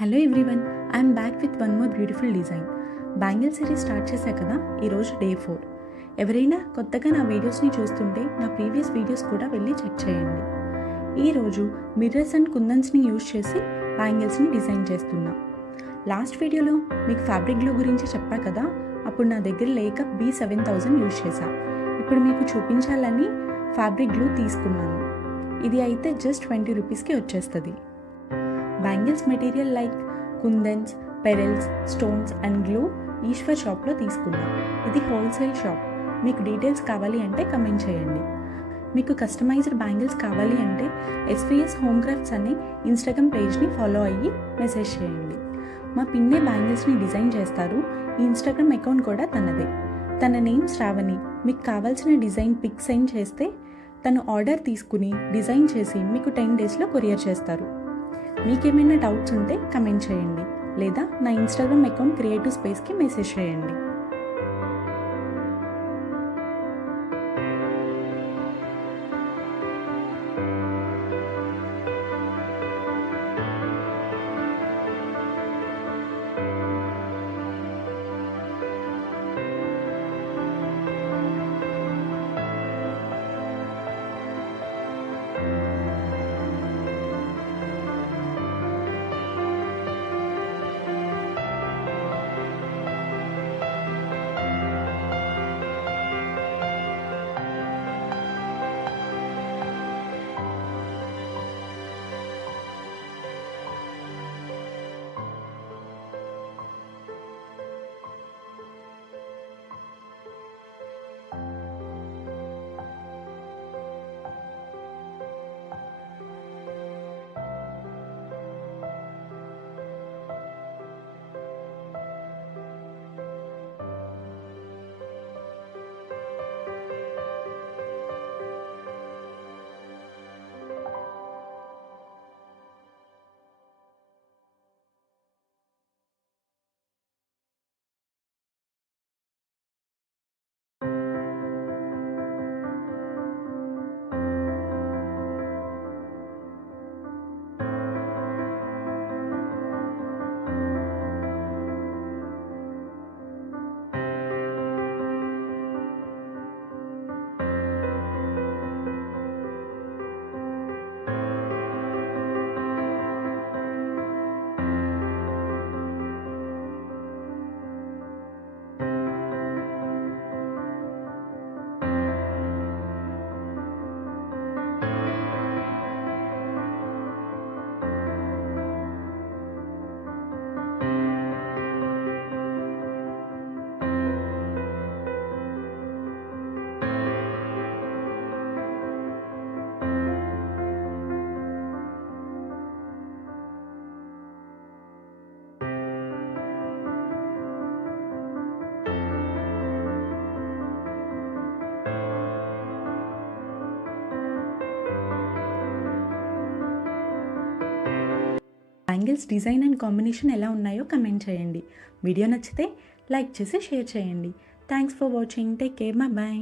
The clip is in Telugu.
Hello everyone, I'm back with one more beautiful design. Bangle series start చేశా కదా, ఈరోజు డే 4. ఎవరైనా కొత్తగా నా వీడియోస్ని చూస్తుంటే నా ప్రీవియస్ వీడియోస్ కూడా వెళ్ళి చెక్ చేయండి. ఈరోజు మిర్రర్స్ అండ్ కుందన్స్ని యూజ్ చేసి బ్యాంగిల్స్ని డిజైన్ చేస్తున్నా. లాస్ట్ వీడియోలో మీకు ఫ్యాబ్రిక్ గ్లూ గురించి చెప్పా కదా, అప్పుడు నా దగ్గర లేక B7000 యూజ్ చేశా. ఇప్పుడు మీకు చూపించాలని ఫ్యాబ్రిక్ గ్లూ తీసుకున్నాను. ఇది అయితే జస్ట్ 20 రూపీస్కి వచ్చేస్తుంది. Bangles material like kundans, pearls, stones and glue Eshwar షాప్లో తీసుకున్నాం. ఇది హోల్సేల్ షాప్. మీకు డీటెయిల్స్ కావాలి అంటే కమెంట్ చేయండి. మీకు కస్టమైజ్డ్ బ్యాంగిల్స్ కావాలి అంటే SVS హోమ్ క్రాఫ్ట్స్ అనే ఇన్స్టాగ్రామ్ పేజ్ని ఫాలో అయ్యి మెసేజ్ చేయండి. మా పిన్నే బ్యాంగిల్స్ని డిజైన్ చేస్తారు. ఈ ఇన్స్టాగ్రామ్ అకౌంట్ కూడా తనదే. తన నేమ్ శ్రావణి. మీకు కావాల్సిన డిజైన్ పిక్ సెండ్ చేస్తే తను ఆర్డర్ తీసుకుని డిజైన్ చేసి మీకు 10 డేస్లో కొరియర్ చేస్తారు. మీకేమైనా డౌట్స్ ఉంటే కమెంట్ చేయండి, లేదా నా ఇన్స్టాగ్రామ్ అకౌంట్ క్రియేటివ్ స్పేస్కి మెసేజ్ చేయండి. బ్యాంగిల్స్ డిజైన్ అండ్ కాంబినేషన్ ఎలా ఉన్నాయో కమెంట్ చేయండి. వీడియో నచ్చితే లైక్ చేసి షేర్ చేయండి. Thanks for watching. Take care. Bye.